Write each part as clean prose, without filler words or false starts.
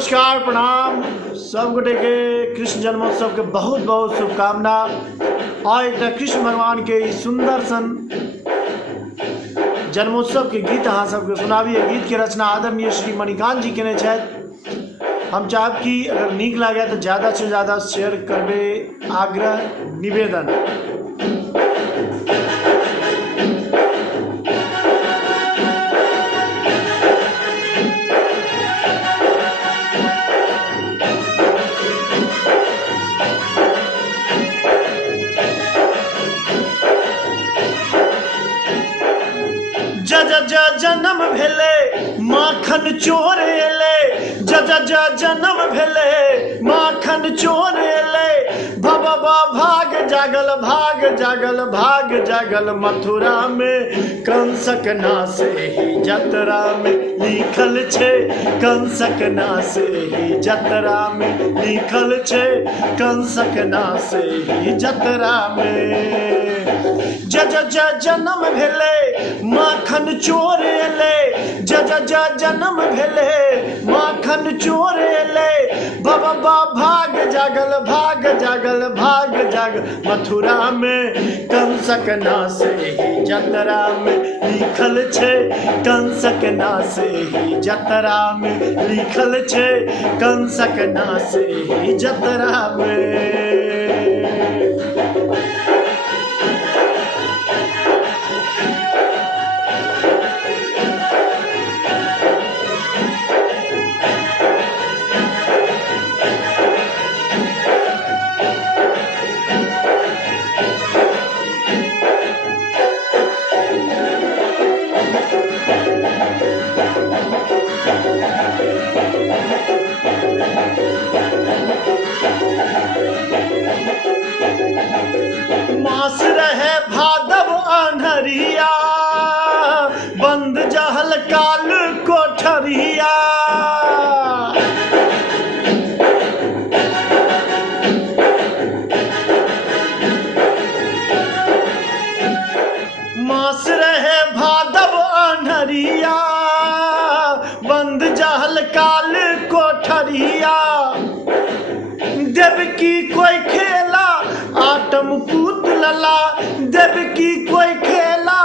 नमस्कार प्रणाम सब गोटे के कृष्ण जन्मोत्सव के बहुत बहुत शुभकामना। और एक कृष्ण भगवान के ई सुंदर सन जन्मोत्सव के गीत अहाँ सबके सुनाबी। गीत के रचना आदरणीय श्री मणिकांत जी केने छथि। हम चाहब कि अगर नीक लगे तो ज़्यादा से ज़्यादा शेयर करबे, आग्रह निवेदन। जन्म भेले माखन चोर एले, जन्म भेले माखन चोर एले। भबा भाग जागल भाग जागल भाग जागल, मथुरा में कंसक नासे ही जतरा में लिखल छे। कंसक नासे ही जतरा में लिखल छे, कंसक नासे ही जतरा में। जन्म भेले माखन चोर एले, जन्म भेले माखन चोर एले। बाबा भाग जागल भाग जागल भाग जागल, मथुरा में कंसक नासे ही जतरा में लिखल छे। कंसक नासे ही जतरा में लिखल छे, कंसक नासे ही जतरा में। मास रहे भादव अन्हरिया, बंद जहल काल कोठरिया। मास रहे भादव अन्हरिया, बंद जहल काल कोठरिया। देवकी कोई खेला आठम पूत लला, देवकी कोई खेला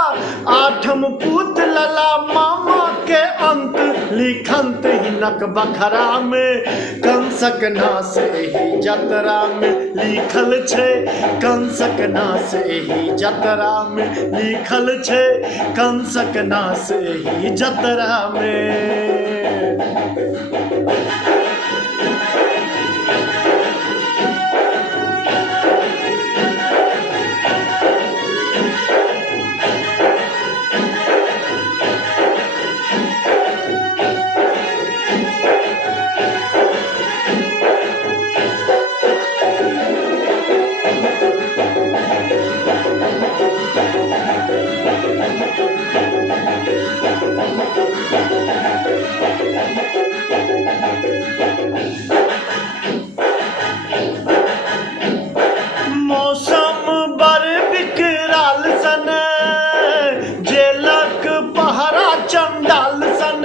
आठम पूत लला। मामा के अंत लिखंत हिनक बखरा में, कंसक नासे ही जतरा में लिखल छे। कंसक नासे ही जतरा में लिखल छे, कंसक नासे ही जतरा में। मौसम बर विकराल सन, जेलक पहरा चंडाल सन।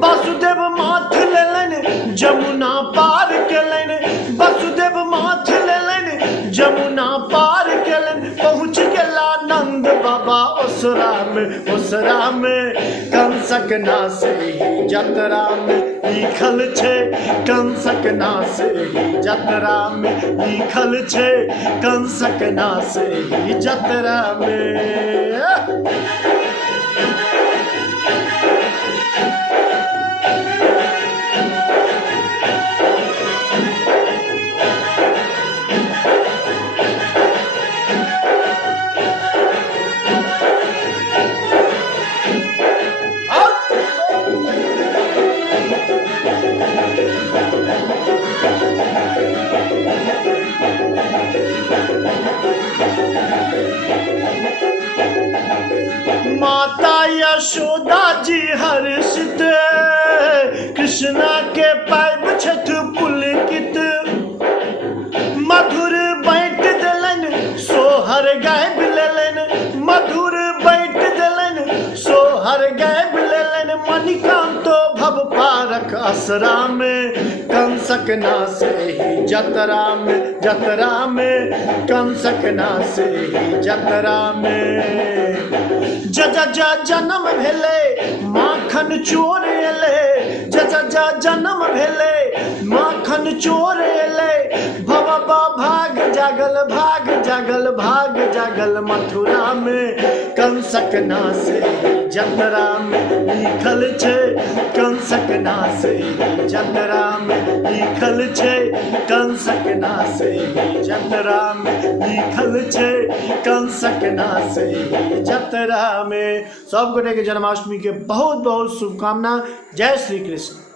वासुदेव माथ लेलन जमुना पार केलन, वासुदेव माथ लेलन जमुना पार केलन। पहुँच गेला नंद बाबा ओसरा में, ओसरा में कंसक नासे ही जतरा में लिखल छे। कंसक नासे ही जतरा में लिखल छे, कंसक नासे ही जतरा में। माता यशोदा जी हर्षित, कृष्णा के पैब छठ पुलकित। मधुर बैठ दिलन सोहर गायब लेलन, मधुर बैठ दिलन सोहर गायब लेलन। मणिकांतो भव पार लाख असरा में कंसक नासे ही जतरा में, जतरा में कंसक नासे ही जतरा में। जा जन्म भेले माखन चोर एले, जा जन्म भेले माखन चोर एले। भवा भाग जागल, भाग जागल, भाग जागल मथुरा में कंसक नासे जतरा में लिखल छै, कंसक नासे जतरा में लिखल छै, कंसक नासे जतरा में लिखल छै, कंसक नासे जतरा में। सब गोटे के जन्माष्टमी के बहुत बहुत शुभकामना। जय श्री कृष्ण।